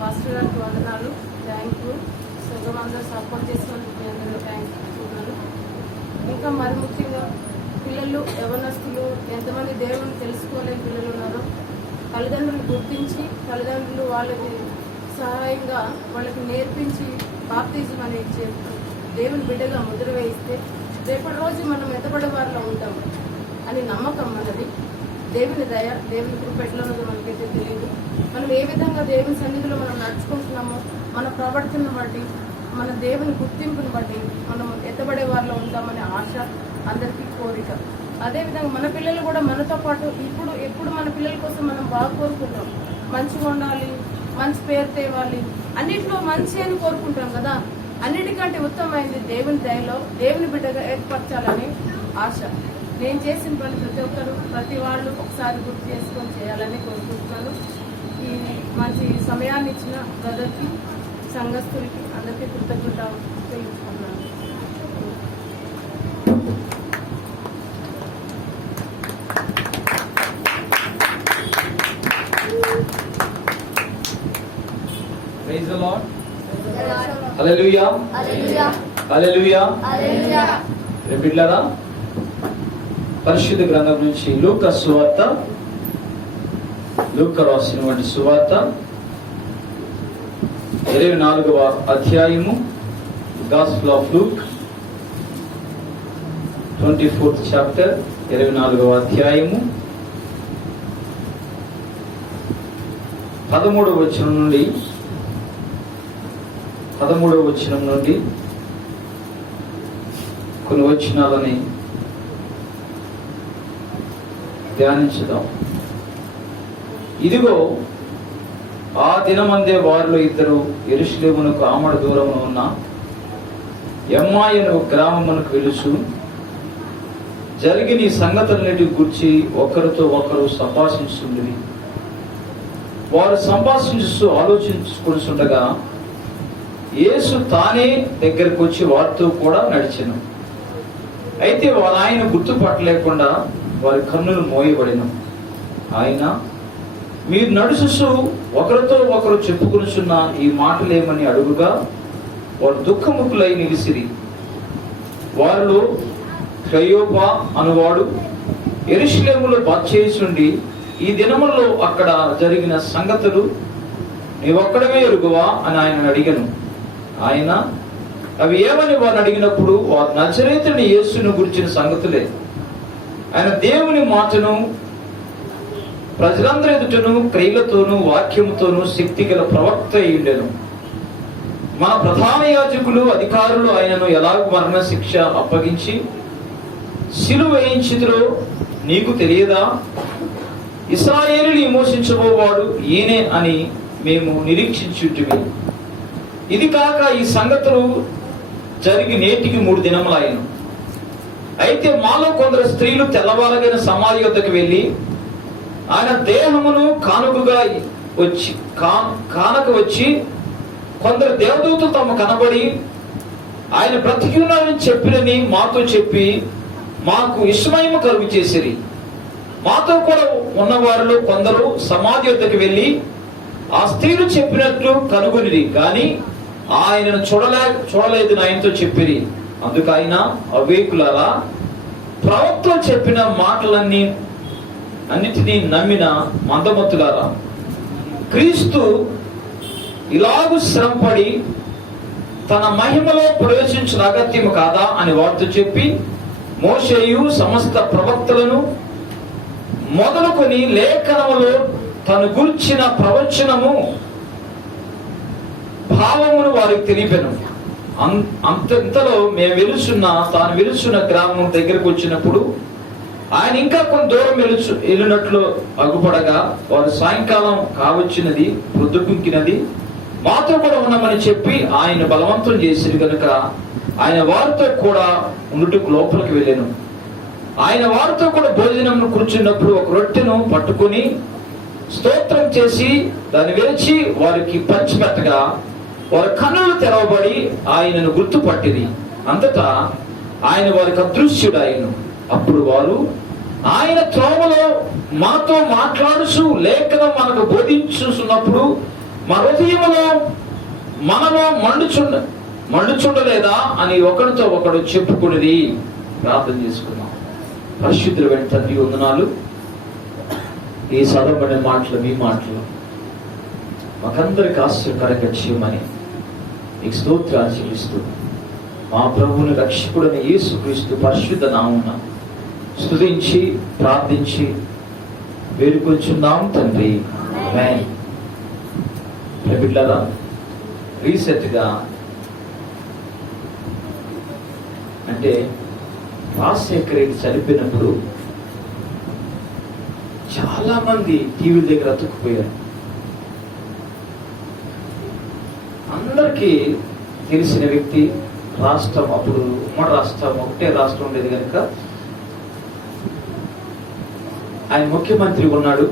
Pastor గారికి వందనాలు, thank you. సంఘం అందరూ సపోర్ట్ చేసినందుకు మీ అందరూ థ్యాంక్స్ చెప్తున్నాను. ఇంకా మరి ముఖ్యంగా పిల్లలు, యవనస్తులు, ఎంతమంది దేవుని తెలుసుకోలేని పిల్లలు ఉన్నారో తల్లిదండ్రులు గుర్తించి తల్లిదండ్రులు వాళ్ళకి సహాయంగా వాళ్ళకి నేర్పించి బాప్తిజం అనేది చేస్తూ దేవుని బిడ్డగా ముద్ర వేయిస్తే రేపటి రోజు మనం ఎత్తబడే వారిలో ఉంటాం అని నమ్మకం మనది. దేవుని దయ, దేవుని కృప ఎట్లా ఉన్నదో మనకైతే తెలియదు. మనం ఏ విధంగా దేవుని సన్నిధిలో మనం నడుచుకుంటున్నామో మన ప్రవర్తనను బట్టి, మన దేవుని గుర్తింపును బట్టి మనం ఎత్తబడే వారిలో ఉంటామనే ఆశ అందరికీ కోరిక. అదేవిధంగా మన పిల్లలు కూడా మనతో పాటు ఎప్పుడు మన పిల్లల కోసం మనం బాగా కోరుకుంటాం, మంచిగా ఉండాలి, మంచి పేరు తేవాలి, అన్నింటిలో మంచి అని కోరుకుంటాం కదా. అన్నిటికంటే ఉత్తమమైంది దేవుని దయలో దేవుని బిడ్డగా ఏర్పరచాలని ఆశ. నేను చేసిన పని ప్రతి వాళ్ళు ఒకసారి గుర్తు చేసుకొని చేయాలని కోరుకుంటున్నాను. ఈ మంచి సమయాన్ని ఇచ్చిన బ్రదర్కి, సంఘస్థులకి అందరికీ కృతజ్ఞత తెలుసుకున్నాను. Praise the Lord. హల్లెలూయా, హల్లెలూయా. బిడ్డలారా, పరిశుద్ధ గ్రంథం నుంచి లూకా సువార్త, లూకా రాసినటువంటి సువార్త 24వ అధ్యాయము, gospel of Luke 24th chapter, 24వ అధ్యాయము 13వ వచనం నుండి 13వ వచనం నుండి కొన్ని వచనాలని ధ్యానించుదాం. ఇదిగో, ఆ దినమందే వారిలో ఇద్దరు యెరూషలేమునకు ఆమడ దూరమున ఉన్న ఎమ్మాయి గ్రామమునకు వెలుచు జరిగిన ఈ సంగతులన్నిటి గురించి ఒకరితో ఒకరు సంభాషించుండిరి. వారు సంభాషించు ఆలోచించుకుంటుండగా యేసు తానే దగ్గరకు వచ్చి వారితో కూడా నడిచెను. అయితే వారు ఆయన గుర్తుపట్టలేకుండా వారి కన్నులు మోయబడిన ఆయన, మీరు నడుచుచు ఒకరితో ఒకరు చెప్పుకొనుచున్న ఈ మాటలేమని అడుగుగా వారు దుఃఖముఖులై నిలిసిరి. వారిలో క్లయోపా అనువాడు యెరూషలేములో బస చేయుచుండి ఈ దినముల్లో అక్కడ జరిగిన సంగతులు నీవొక్కడమే ఎరుగువా అని ఆయన అడిగను. ఆయన, అవి ఏమని వారిని అడిగినప్పుడు వారు నజరేతుని యేసును గురించిన సంగతులే. ఆయన దేవుని మాటను ప్రజలందరి ఎదుటను క్రియలతోనూ వాక్యముతోనూ శక్తి గల ప్రవక్త అయ్యుండెను. మన ప్రధాన యాజకులు, అధికారులు ఆయనను ఎలాగ మరణ శిక్ష అప్పగించి సిలువ వేయించితురో నీకు తెలియదా? ఇశ్రాయేలును విమోచించబోవాడు ఈయనే అని మేము నిరీక్షించుంటిమి. ఇది కాక ఈ సంగతులు జరిగి నేటికి 3 దినములైను. అయితే మాలో కొందరు స్త్రీలు తెల్లవారగైన సమాధి వద్దకు వెళ్ళి ఆయన దేహమును కానక వచ్చి కొందరు దేవదూతలు తమ కనబడి ఆయన బ్రతికి ఉన్నారని చెప్పినని మాతో చెప్పి మాకు విస్మయము కలుగు చేసిరి. మాతో కూడా ఉన్నవారిలో కొందరు సమాధి వద్దకు వెళ్ళి ఆ స్త్రీలు చెప్పినట్లు కనుగొనిరి, కానీ ఆయనను చూడలేదు ఆయనతో చెప్పిరి. అందుకు ఆయన, అవేకులారా, ప్రవక్తలు చెప్పిన అన్నిటినీ నమ్మిన మందమతులారా, క్రీస్తు ఇలాగు శ్రమపడి తన మహిమలో ప్రవేశించిన అగత్యము కాదా అని వారితో చెప్పి మోషేయు సమస్త ప్రవక్తలను మొదలుకొని లేఖనములో తను గురించిన ప్రవచనము భావమును వారికి తెలిపెను. ఇంతలో తాను వెలుచున్న గ్రామం దగ్గరకు వచ్చినప్పుడు ఆయన ఇంకా కొంత దూరం వెళ్ళినట్లు అగుపడగా వారు సాయంకాలం కావచ్చినది, ప్రొద్దుకుంకినది, మాతో కూడా ఉన్నామని చెప్పి ఆయన బలవంతం చేసిరు కనుక ఆయన వారితో కూడా ఉండుటకు లోపలికి వెళ్ళాను. ఆయన వారితో కూడా భోజనం కూర్చున్నప్పుడు ఒక రొట్టెను పట్టుకుని స్తోత్రం చేసి దాన్ని విరిచి వారికి పంచిపెట్టగా వారి కన్నులు తెరవబడి ఆయనను గుర్తుపట్టింది. అంతటా ఆయన వారికి అదృశ్యుడాయను. అప్పుడు వారు ఆయన త్రోవలో మాతో మాట్లాడుచు లేఖనం మనకు బోధించున్నప్పుడు మా హృదయములో మనలో మండుచుండలేదా అని ఒకరితో ఒకడు చెప్పుకునేది ప్రార్థన చేసుకున్నాం. పరిశుద్ధుల వెంట తండ్రి వందనాలు. ఈ చదవబడే మాటలు మీ మాటలు మాకందరికి ఆశ్చర్యకరంగా చేయమని నీకు స్తోత్రాలు చెల్లిస్తూ మా ప్రభువుని రక్షకుడైన యేసుక్రీస్తు పరిశుద్ధ నామమున స్తుతించి ప్రార్థించి వేడుకొంచున్నాం తండ్రి. ఆమేన్. బిడ్డలారా, రీసెంట్గా అంటే రాజశేఖర రెడ్డి చనిపోయినప్పుడు చాలా మంది టీవీ దగ్గర అతుక్కుపోయారు. అందరికీ తెలిసిన వ్యక్తి. రాష్ట్రం అప్పుడు ఉమ్మడి రాష్ట్రం, ఒకటే రాష్ట్రం ఉండేది కనుక ఆయన ముఖ్యమంత్రి ఉన్నాడు.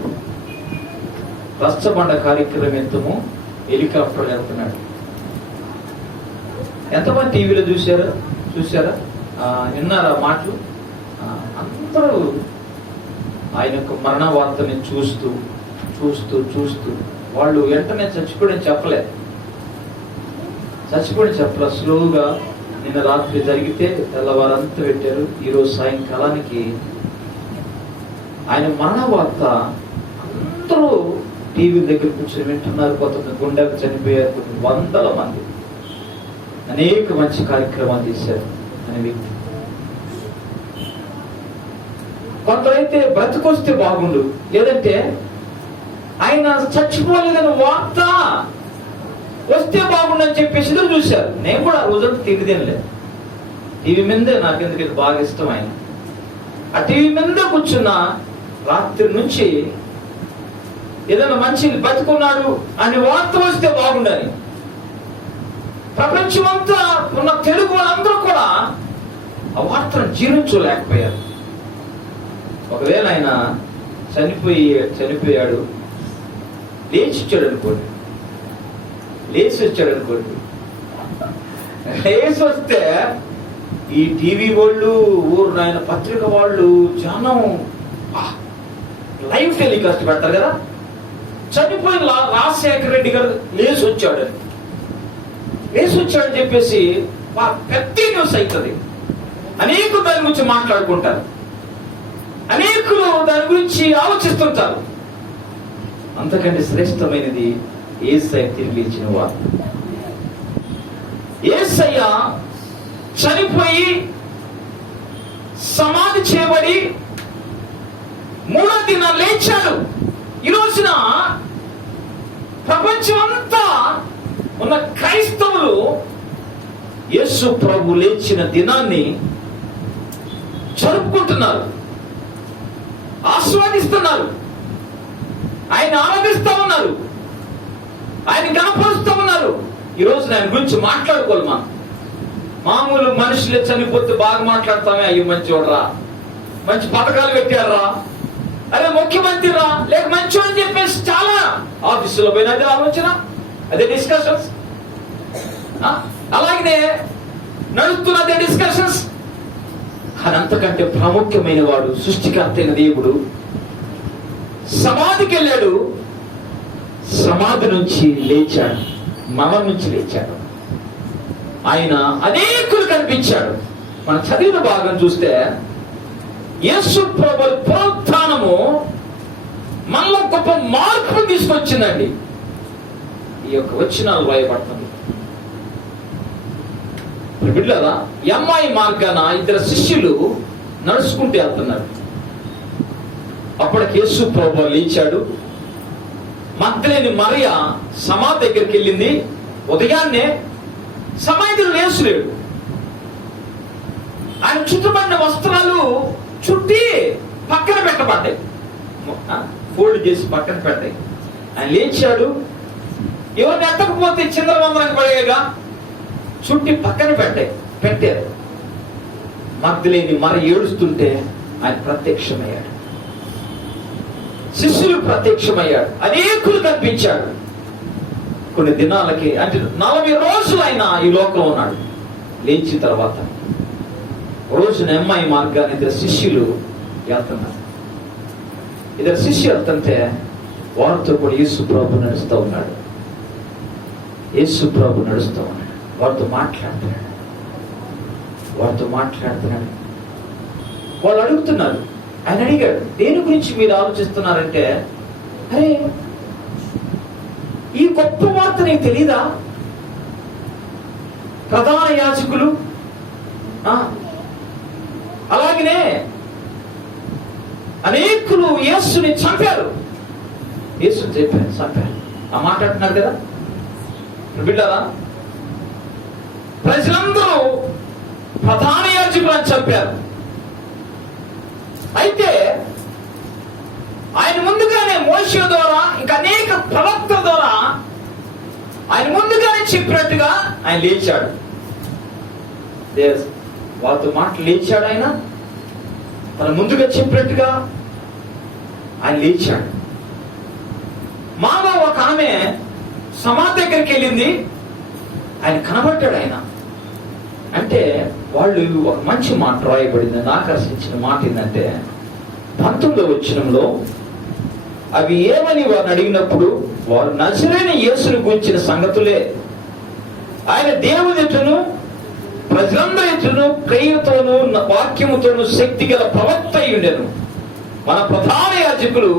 రచ్చబండ కార్యక్రమం హెలికాప్టర్ వెళ్తున్నాడు. ఎంతమంది టీవీలో చూసారా విన్నారా మాటలు? అందరూ ఆయన యొక్క మరణ వార్తని చూస్తూ చూస్తూ చూస్తూ వాళ్ళు వెంటనే చచ్చిపోయిన చెప్పలే. స్లోగా నిన్న రాత్రి జరిగితే తెల్లవారంతా పెట్టారు. ఈరోజు సాయంకాలానికి ఆయన మరణ వార్త అందరూ టీవీ దగ్గర కూర్చొని వింటున్నారు. కొంతమంది గుండెకు చనిపోయారు, కొన్ని వందల మంది. అనేక మంచి కార్యక్రమాలు చేశారు అనే వ్యక్తి. కొందరైతే బ్రతికొస్తే బాగుండు, లేదంటే ఆయన చచ్చిపోలేదని వార్త వస్తే బాగుండని చెప్పేసి ఎదురు చూశారు. నేను కూడా ఆ రోజంతా తిరిగిదేనలేదు. టీవీ మీదే నాకు ఎందుకు బాగా ఇష్టం. ఆయన ఆ టీవీ మీద కూర్చున్న రాత్రి నుంచి ఏదైనా మంచి బతుకున్నాడు అని వార్త వస్తే బాగుండని ప్రపంచమంతా ఉన్న తెలుగు వాళ్ళందరూ కూడా ఆ వార్తను జీర్ణించలేకపోయారు. ఒకవేళ ఆయన చనిపోయాడు లేచి వచ్చాడు అనుకోండి, లేచి వస్తే ఈ టీవీ వాళ్ళు, ఊరు నాయన పత్రిక వాళ్ళు జనం లైవ్ టెలికాస్ట్ పెడతారు కదా. చనిపోయిన రాజశేఖర రెడ్డి గారు లేచి వచ్చాడని చెప్పేసి పెద్ద న్యూస్ అవుతుంది. అనేకులు దాని గురించి మాట్లాడుకుంటారు, అనేకులు దాని గురించి ఆలోచిస్తుంటారు. అంతకంటే శ్రేష్టమైనది యేసయ్య తిరిగి లేచిన వారు. యేసయ్య చనిపోయి సమాధి చేయబడి మూడో దినం లేచాడు. ఈ రోజున ప్రపంచమంతా ఉన్న క్రైస్తవులు యేసు ప్రభు లేచిన దినాన్ని జరుపుకుంటున్నారు, ఆస్వాదిస్తున్నారు, ఆయన ఆరాధిస్తూ ఉన్నారు, ఆయన గణపరుస్తూ ఉన్నారు. ఈ రోజు ఆయన గురించి మాట్లాడుకోవాలి. మామూలు మనుషులే చనిపోతే బాగా మాట్లాడతామే, అయ్యి మంచి చూడరా, మంచి పథకాలు పెట్టారా, అదే ముఖ్యమంత్రి రా, లేక మంచి అని చెప్పేసి చాలా ఆఫీసులో పోయిన అదే ఆలోచన, అదే డిస్కషన్స్. అలాగనే నడుస్తున్న అదే డిస్కషన్స్. అని అంతకంటే ప్రాముఖ్యమైన వాడు సృష్టికర్త అయిన దేవుడు సమాధికి వెళ్ళాడు, సమాధి నుంచి లేచాడు, మరణం నుంచి లేచాడు. ఆయన అనేకులు కనిపించాడు. మనం చదివిన భాగం చూస్తే యేసు ప్రభువు పునరుత్థానము మనలో గొప్ప మార్పు తీసుకొచ్చిందండి. ఈ యొక్క వచనాలు రాయబడుతుంది. బిడ్డలారా, అమ్మాయి మార్గాన ఇద్దరు శిష్యులు నడుచుకుంటూ వెళ్తున్నారు. అప్పటికి యేసు ప్రభువు లేచాడు. మగ్దలేని మరియ సమాధి దగ్గరికి వెళ్ళింది. ఉదయాన్నే సమాధిలో యేసు లేడు. ఆయన చుట్టుపడిన వస్త్రాలు చుట్టి పక్కన పెట్టబడ్డాయి, ఫోల్డ్ చేసి పక్కన పెట్టాయి. ఆయన లేచాడు. ఎవరిని ఎత్తకపోతే చిందరవందరంగా పడేగా చుట్టి పక్కన పెట్టారు. మగ్దలేని మరి ఏడుస్తుంటే ఆయన ప్రత్యక్షమయ్యాడు, శిష్యులు ప్రత్యక్షమయ్యాడు, అనేకులు కనిపించాడు. కొన్ని దినాలకి అంటే 40 రోజులు ఆయన ఈ లోకంలో ఉన్నాడు. లేచిన తర్వాత రోజున అమ్మాయి మార్గాన్ని ఇద్దరు శిష్యులు వెళ్తున్నారు. ఇద్దరు శిష్యులు వెళ్తుంటే వారితో కూడా యేసు ప్రభు నడుస్తూ ఉన్నాడు. యేసు ప్రభు నడుస్తూ ఉన్నాడు, వారితో మాట్లాడుతున్నాడు. వాళ్ళు అడుగుతున్నారు, ఆయన అడిగాడు, దేని గురించి మీరు ఆలోచిస్తున్నారంటే, అరే ఈ గొప్ప వార్త నీకు తెలీదా? ప్రధాన యాజకులు అలాగనే అనేకులు యేసుని చంపారు. యేసుని చంపారు. ఆ మాట అంటున్నారు కదా బిడ్డలా, ప్రజలందరూ ప్రధాన యాజకులను చంపారు. అయితే ఆయన ముందుగానే మోషే ద్వారా ఇంకా అనేక ప్రవక్తల ద్వారా ఆయన ముందుగానే చెప్పినట్టుగా ఆయన లేచాడు. వాళ్ళతో మాట లేచాడు. ఆయన తన ముందుగా చెప్పినట్టుగా ఆయన లేచాడు. మాలో ఒక ఆమె సమాధి దగ్గరికి వెళ్ళింది, ఆయన కనబడ్డాడు. ఆయన అంటే వాళ్ళు ఒక మంచి మాట రాయబడింది, ఆకర్షించిన మాట ఏంటంటే 19వ వచనంలో అవి ఏమని వారిని అడిగినప్పుడు వారు నజరేయుని యేసును గురించిన సంగతులే. ఆయన దేవుని ఎదుటను ప్రజలందరి ఎదుటను క్రియతోనూ వాక్యముతోనూ శక్తి గల ప్రవక్త అయి ఉండెను. మన ప్రధాన యాజకులు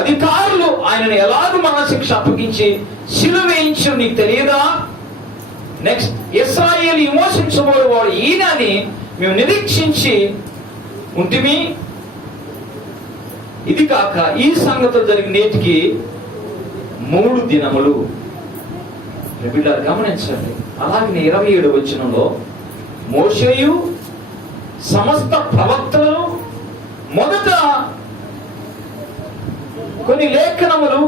అధికారులు ఆయనను ఎలాగూ మరణశిక్ష అప్పగించి సిలువ వేయించు నీకు తెలియదా? నెక్స్ట్, ఇశ్రాయేలు విమోచించబోయేవాడు ఈయనని మేము నిరీక్షించి ఉంటిమి. ఇది కాక ఈ సంగతులు జరిగిన నేటికి 3 దినములు. బిడ్డలు గమనించండి. అలాగే 27వ వచనంలో మోషేయు సమస్త ప్రవక్తలను మొదట కొన్ని లేఖనములు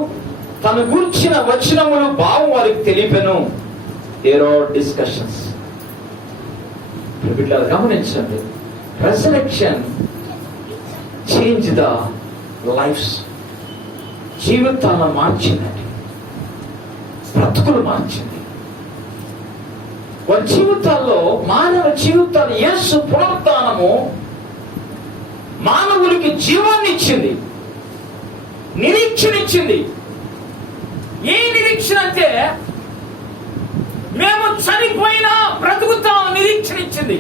తన గురించిన వచనములు భావం వారికి తెలిపెను. There are discussions. బిడ్డలు గమనించండి. Resurrection change the lives. జీవితాలను మార్చిందండి, బ్రతుకులు మార్చింది. వారి జీవితాల్లో, మానవ జీవితాలు యేసు పునరుత్థానము మానవులకి జీవాన్ని ఇచ్చింది, నిరీక్షణ ఇచ్చింది. ఏ నిరీక్షణ అంటే మేము చనిపోయినా బ్రతుకుతాం నిరీక్షణ ఇచ్చింది.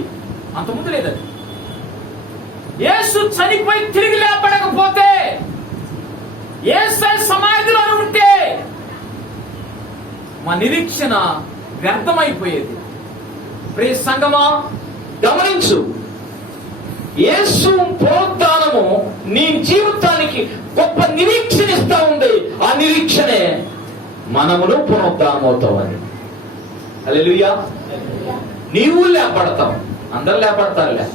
అంతకుముందు లేదండి. యేసు చనిపోయి తిరిగి లేపడకపోతే, యేసు సమాధిలో ఉంటే మా నిరీక్షణ వ్యర్థమైపోయేది. ప్రియ సంగమా, గమనించు, యేసు పునరుత్థానము నీ జీవితానికి గొప్ప నిరీక్షణ ఇస్తా ఉంది. ఆ నిరీక్షణే మనమును పునరుత్థానం అవుతామని. హల్లెలూయా. నీవు లేపడతావు, అందరు లేపడతారులే.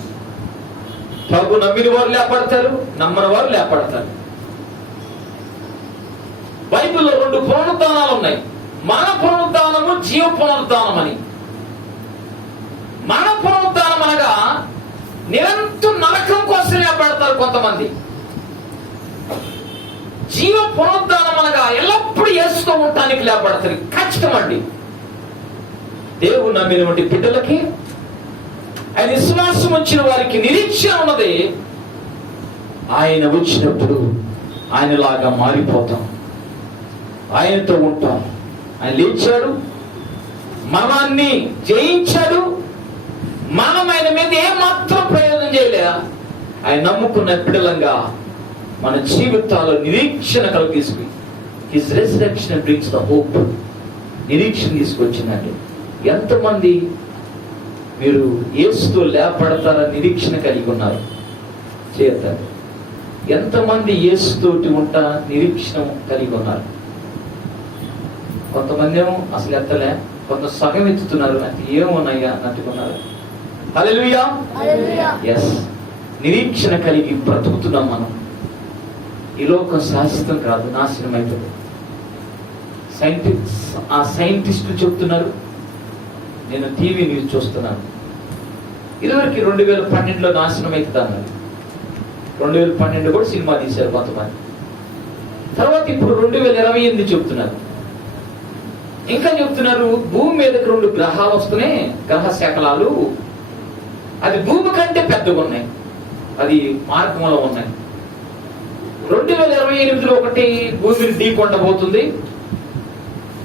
ప్రభు నమ్మిన వారు లేపడతారు, నమ్మని వారు లేపడతారు. బైబిల్లో 2 పునరుత్థానాలు ఉన్నాయి. మన పునరుత్థానము, జీవ పునరుత్థానం అని. మన పునరుత్థానం అనగా నిరంతరం నరకం కోసం లేపడతారు కొంతమంది. జీవ పునరుత్థానం అనగా ఎల్లప్పుడూ యేసుతో ఉండటానికి లేపడతారు. ఖచ్చితం అండి. దేవుడు నమ్మినటువంటి బిడ్డలకి, ఆయన విశ్వాసం వచ్చిన వారికి నిరీక్షణ ఉన్నది. ఆయన వచ్చినప్పుడు ఆయనలాగా మారిపోతాం, ఆయనతో ఉంటాం. ఆయన లేచాడు, మరణాన్ని జయించాడు. మనం ఆయన మీద ఏమాత్రం ప్రయోజనం చేయలే. ఆయన నమ్ముకున్న బిడ్డలంగా మన జీవితాల్లో నిరీక్షణ కలిగిస్తుంది. His resurrection brings the hope. నిరీక్షణ తీసుకొచ్చిందండి. ఎంతమంది మీరు యేసుతో లేపడతారని నిరీక్షణ కలిగి ఉన్నారు? చేస్తారు. ఎంతమంది యేసుతోటి ఉంటా నిరీక్షణ కలిగి ఉన్నారు? కొంతమంది ఏమో అసలు ఎత్తలే, కొంత సగం ఎత్తుతున్నారు, అంటే ఏమున్నాయా అన్నట్టుకున్నారు. హల్లెలూయా. ఎస్, నిరీక్షణ కలిగి బ్రతుకుతున్నాం మనం. ఈ లోకం శాశ్వతం కాదు, నాశనం అయిపోతుంది. సైంటిస్టులు చెప్తున్నారు. నేను టీవీ న్యూస్ చూస్తున్నాను. ఇదివరకు 2012లో నాశనం అవుతుంది అన్నారు. 2012 కూడా సినిమా తీశారు కొంతమంది. తర్వాత ఇప్పుడు 2028 చెప్తున్నారు. ఇంకా చెప్తున్నారు భూమి మీదకి 2 గ్రహాలు వస్తున్నాయి, గ్రహ శకలాలు. అది భూమి కంటే పెద్దగా ఉన్నాయి, అది మార్గంలో ఉన్నాయి. 2028లో ఒకటి భూమిని ఢీకొండబోతుంది.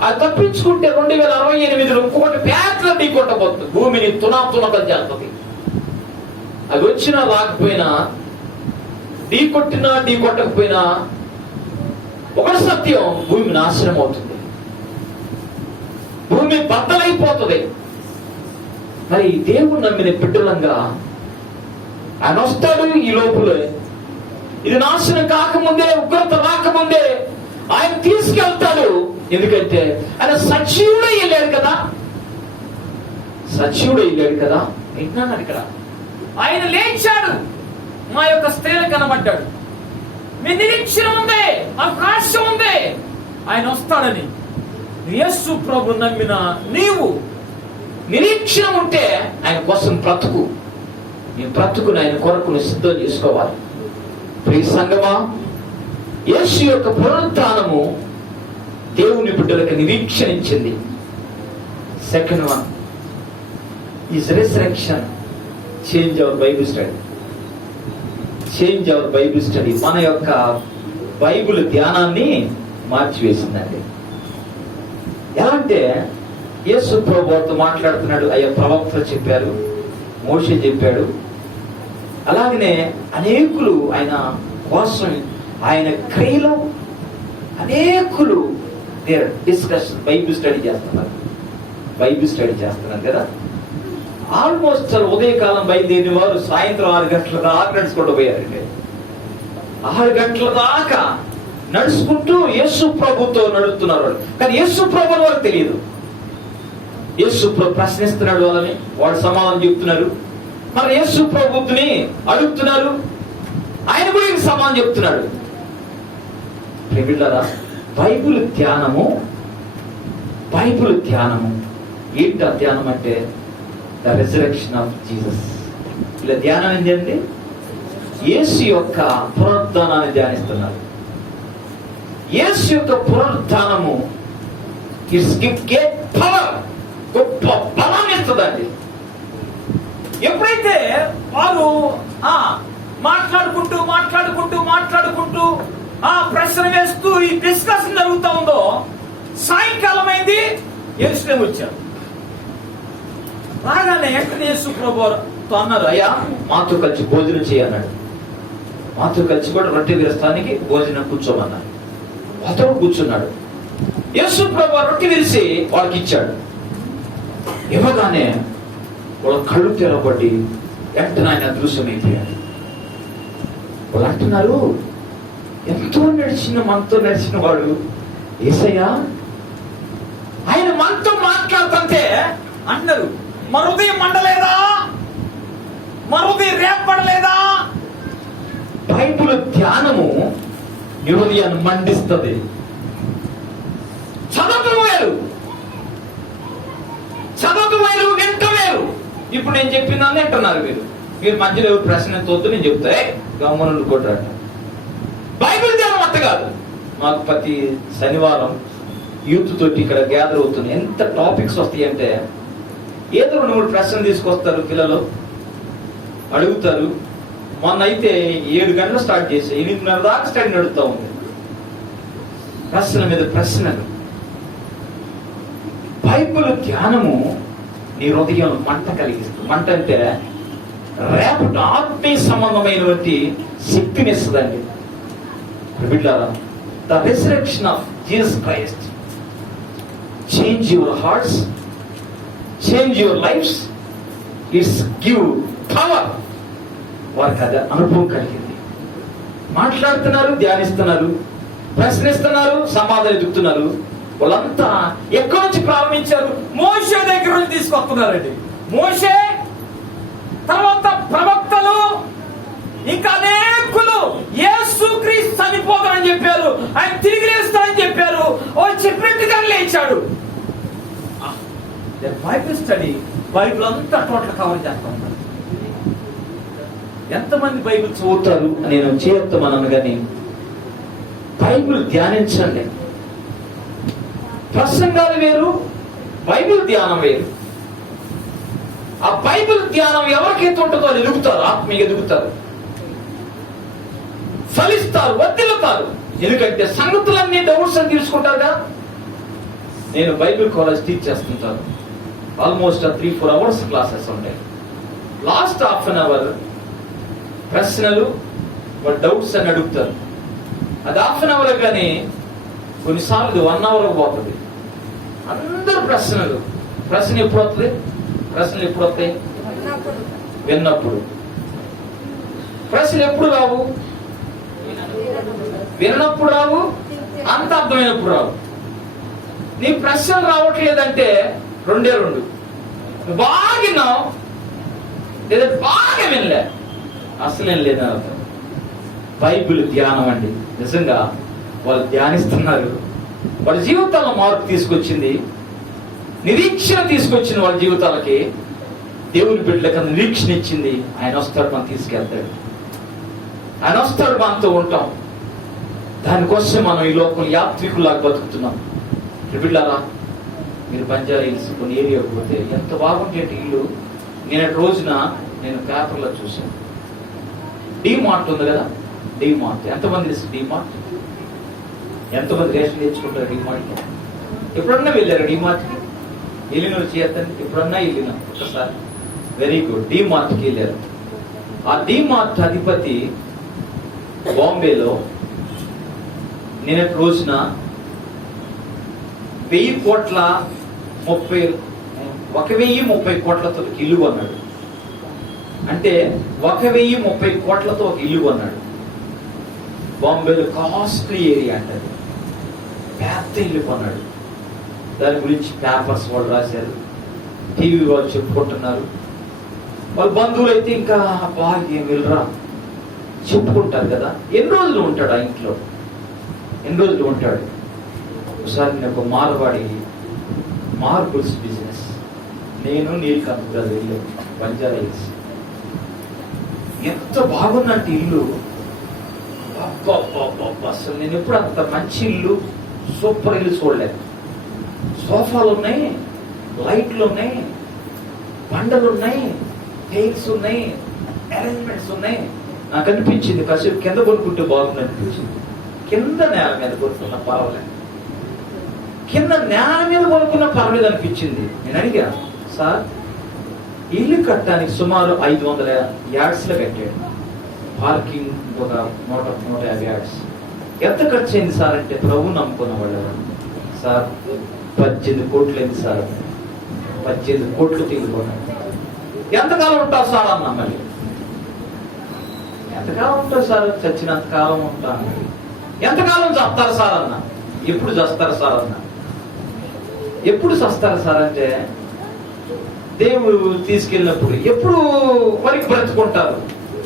అది తప్పించుకుంటే 2068లో ఇంకొకటి పేట్ల ఢీ కొట్టబోతుంది, భూమిని తునాతునకలు చేస్తుంది. అది వచ్చినా రాకపోయినా, ఢీ కొట్టినా ఢీ కొట్టకపోయినా ఒకటి సత్యం, భూమి నాశనం అవుతుంది, భూమి బద్దలైపోతుంది. మరి దేవుడు నమ్మిన బిడ్డలంగా ఆయన వస్తాడు. ఈ లోపలే ఇది నాశనం కాకముందే, ఉగ్రత రాకముందే ఆయన తీసుకెళ్తాడు. ఎందుకంటే ఆయన సజీవుడే వెళ్ళాడు కదా, సజీవుడే వెళ్ళాడు కదా. విన్నాను ఇక్కడ ఆయన లేచాడు, మా యొక్క స్త్రీలు కనబడ్డాడు. మీ నిరీక్షణ ఉంది, అవకాశం ఉంది, ఆయన వస్తాడని. యేసు ప్రభు నమ్మిన నీవు నిరీక్షణ ఉంటే ఆయన కోసం బ్రతుకు. నీ బ్రతుకుని ఆయన కొరకుని సిద్ధం చేసుకోవాలి. ప్రియ సంగమా, యేసు యొక్క పునరుత్థానము దేవుని బిడ్డలకు నిరీక్షణ ఇచ్చింది. Second one is resurrection change our Bible study. Change our Bible study మన యొక్క బైబిల్ ధ్యానాన్ని మార్చివేసిందండి. ఎలా అంటే యేసు ప్రభువుతో మాట్లాడుతున్నాడు, అయ్యా ప్రవక్తలు చెప్పారు, మోషే చెప్పాడు. అలాగనే అనేకులు ఆయన కోసం, ఆయన క్రియలో అనేకులు డిస్కషన్ బైబిల్ స్టడీ చేస్తున్నారు, బైబిల్ స్టడీ చేస్తున్నారు కదా. ఆల్మోస్ట్ ఉదయకాలం బయలుదేరిన వారు సాయంత్రం 6 గంటల దాకా నడుచుకుంటూ పోయారండి. 6 గంటల దాకా నడుచుకుంటూ యేసు ప్రభుతో నడుస్తున్నారు. కానీ యేసు ప్రభు వారికి తెలియదు. యేసు ప్రభు ప్రశ్నిస్తున్నాడు వాళ్ళని, వాడు సమాధానం చెప్తున్నారు. మరి యేసు ప్రభుని అడుగుతున్నారు, ఆయన కూడా సమాధానం చెప్తున్నాడు. ప్రియమిత్రులారా, బైబిల్ ధ్యానము, బైబిల్ ధ్యానము ఏంటి? ఆ ధ్యానం అంటే ద రిజరెక్షన్ ఆఫ్ జీసస్. ఇలా ధ్యానం ఏంటంటే యేసు యొక్క పునరుద్ధానాన్ని ధ్యానిస్తున్నారు. యేసు యొక్క పునరుద్ధానము గొప్ప బలాన్ని ఇస్తుందండి. ఎప్పుడైతే వారు మాట్లాడుకుంటూ మాట్లాడుకుంటూ మాట్లాడుకుంటూ ప్రశ్న వేస్తూ ఈ డిస్కషన్ జరుగుతూ ఉందో, సాయంకాలం అయింది, యేసునే వచ్చారు. రాగానే వెంటనే యేసు ప్రభుతో అన్నారు, అయ్యా మాతో కలిసి భోజనం చేయన్నాడు. మాతో కలిసి కూడా రొట్టె విరస్తానికి భోజనం కూర్చోమన్నారు. అతడు కూర్చున్నాడు. యేసు ప్రభు రొట్టె విరిసి వాళ్ళకి ఇచ్చాడు. ఇవ్వగానే వాళ్ళ కళ్ళు తెరబడి వెంటనే ఆయన అదృశ్యమైపోయాడు. వాళ్ళు అంటున్నారు, ఎంతో మనతో నడిచిన వాడు యేసయ్యా, ఆయన మనతో మాట్లాడుతుంటే అన్నారు, మరుది మండలేదా, మరుది రేపడలేదా? బైబిల్ ధ్యానము హృదయాన్ని మండిస్తుంది. చదవటం వేరు, చదవటం వేరు, వింట వేరు. ఇప్పుడు నేను చెప్పిందని అంటున్నారు మీరు మధ్యలో ఎవరు ప్రశ్న తోద్దు, నేను చెప్తా గమనులు కొట్టాడు. బైబిల్ ధ్యానం అంత కాదు. మాకు ప్రతి శనివారం యూత్ తోటి ఇక్కడ గ్యాదర్ అవుతుంది. ఎంత టాపిక్స్ వస్తాయి అంటే, ఏదో 2-3 ప్రశ్నలు తీసుకొస్తారు, పిల్లలు అడుగుతారు. మొన్న అయితే 7 గంటలు స్టార్ట్ చేసి 8:30 దాకా స్టడీ నడుస్తూ ఉంది. ప్రశ్నల మీద ప్రశ్నలు. బైబిల్ ధ్యానము నీ హృదయం మంట కలిగిస్తుంది. మంట అంటే రేపటి ఆత్మీయ సంబంధమైనటువంటి శక్తిని ఇస్తుందండి. బిడ్డలారా, the resurrection of Jesus Christ change your hearts, change your lives, it's give power. వారికి అది అనుభవం కలిగింది. మాట్లాడుతున్నారు, ధ్యానిస్తున్నారు, ప్రశ్నిస్తున్నారు, సమాధానం ఎదుగుతున్నారు. వాళ్ళంతా ఎక్కడి నుంచి ప్రారంభించారు? మోషే దగ్గర నుంచి తీసుకొస్తున్నారండి. మోషే తర్వాత ప్రవక్తలు, ఇంకా అనేకులు యేసుక్రీస్తు చనిపోతారని చెప్పారు, ఆయన తిరిగి లేస్తారని చెప్పారు. చెప్పినట్టుగా లేచాడు. బైబిల్ స్టడీ, బైబిల్ అంతా టోటల్ కవర్ చేస్తా ఉంటారు. ఎంతమంది బైబిల్ చదువుతారు నేను చేయొత్తమన్నాను, కానీ బైబిల్ ధ్యానించండి. ప్రసంగాలు వేరు, బైబిల్ ధ్యానం వేరు. ఆ బైబిల్ ధ్యానం ఎవరికైతే ఉంటుందో వాళ్ళు ఎదుగుతారు, ఆత్మీయ ఎదుగుతారు, ఫలిస్తారు, వర్ధిల్లుతారు. ఎందుకంటే సంగతులన్నీ డౌట్స్ అని తీసుకుంటారుగా. నేను బైబిల్ కాలేజ్ టీచ్ చేస్తుంటాను. ఆల్మోస్ట్ 3-4 అవర్స్ క్లాసెస్ ఉంటాయి. లాస్ట్ హాఫ్ అన్ అవర్ ప్రశ్నలు, వాళ్ళ డౌట్స్ అని అడుగుతారు. అది హాఫ్ అన్ అవర్ కానీ కొన్నిసార్లు 1 అవర్ పోతుంది. అందరు ప్రశ్నలు ఎప్పుడు వస్తుంది? ప్రశ్నలు ఎప్పుడు వస్తాయి? విన్నప్పుడు. ప్రశ్నలు ఎప్పుడు రావు? విన్నప్పుడు రావు, అంత అర్థమైనప్పుడు రావు. నీ ప్రశ్నలు రావట్లేదంటే 2 నువ్వు బాగా విన్నావు లేదా బాగా వినలే, అసలేం లేదని అర్థం. బైబిల్ ధ్యానం అండి. నిజంగా వాళ్ళు ధ్యానిస్తున్నారు. వాళ్ళ జీవితాల్లో మార్పు తీసుకొచ్చింది, నిరీక్షణ తీసుకొచ్చింది. వాళ్ళ జీవితాలకి దేవుని బిడ్డలకు నిరీక్షణ ఇచ్చింది. ఆయన వస్తాడు, మనం తీసుకెళ్తాడు. ఆయన వస్తాడు, మనతో ఉంటాం. దానికోసం మనం ఈ లోకం యాత్రికులాగా బతుకుతున్నాం. బిడ్డలారా, మీరు బంజారా హిల్స్ కొన్ని ఏరియాకు పోతే ఎంత బాగుంటే ఇల్లు. నేను రోజున పేపర్లో చూశాను. డీమార్ట్ ఉంది కదా, డీమార్ట్ ఎంతమంది తెలుసు? డీమార్ట్ ఎంతమంది రేషన్ తెచ్చుకుంటారు? డీమార్ట్ ఎప్పుడన్నా వెళ్ళారు? డీమార్ట్కి వెళ్ళిన చేతండి, ఎప్పుడన్నా వెళ్ళిన ఒకసారి. Very good. డీమార్ట్కి వెళ్ళారు. ఆ డీమార్ట్ అధిపతి బాంబేలో నిన్నటి రోజున 1,030 కోట్లతో ఒక ఇల్లు కొన్నాడు. అంటే 1,030 కోట్లతో ఒక ఇల్లు కొన్నాడు. బాంబేలో కాస్ట్లీ ఏరియా అంటది. పెద్ద ఇల్లు కొన్నాడు. దాని గురించి పేపర్స్ వాళ్ళు రాశారు, టీవీ వాళ్ళు చెప్పుకుంటున్నారు. వాళ్ళ బంధువులు అయితే ఇంకా బాగా ఏం వెళ్ళరా చెప్పుకుంటారు కదా. ఎన్ని రోజులు ఉంటాడు ఆ ఇంట్లో? ఎన్ని రోజులు ఉంటాడు? ఒకసారి నేను ఒక మార్బుల్స్ బిజినెస్, నేను నీలకాంత్ గారు వెళ్ళాను బంజారా హిల్స్. ఎంత బాగున్నట్టు ఇల్లు, అసలు నేను ఎప్పుడు అంత మంచి ఇల్లు, సూపర్ ఇల్లు చూడలేదు. సోఫాలు ఉన్నాయి, లైట్లు ఉన్నాయి, బండలు ఉన్నాయి, టైల్స్ ఉన్నాయి, అరేంజ్మెంట్స్ ఉన్నాయి. నాకు అనిపించింది కాసేపు కింద కొనుక్కుంటే బాగుంది అనిపించింది. కింద నేల మీద కొనుక్కున్న పర్వాలేదు, కింద నేల మీద కొనుక్కున్న పర్వాలేదు అనిపించింది. నేను అడిగా, సార్ ఇల్లు కట్టడానికి సుమారు 500 యార్డ్స్లో కట్టాడు. పార్కింగ్ ఒక 150 యార్డ్స్. ఎంత ఖర్చు అయింది సార్ అంటే, ప్రభు నమ్ముకున్న వాళ్ళు సార్ 18 కోట్లు అయింది సార్. 18 కోట్లు తిరిగిపోయినాడు. ఎంతకాలం ఉంటావు సార్ అన్నా. మళ్ళీ ఎంతకాలం ఉంటావు సార్? చచ్చినంత కాలం ఉంటా. ఎంతకాలం చస్తారు సార్ అన్న. ఎప్పుడు చస్తారు సార్ అన్న. ఎప్పుడు చస్తారు సార్ అంటే, దేవుడు తీసుకెళ్ళినప్పుడు. ఎప్పుడు వరకు బ్రతుకుంటారు?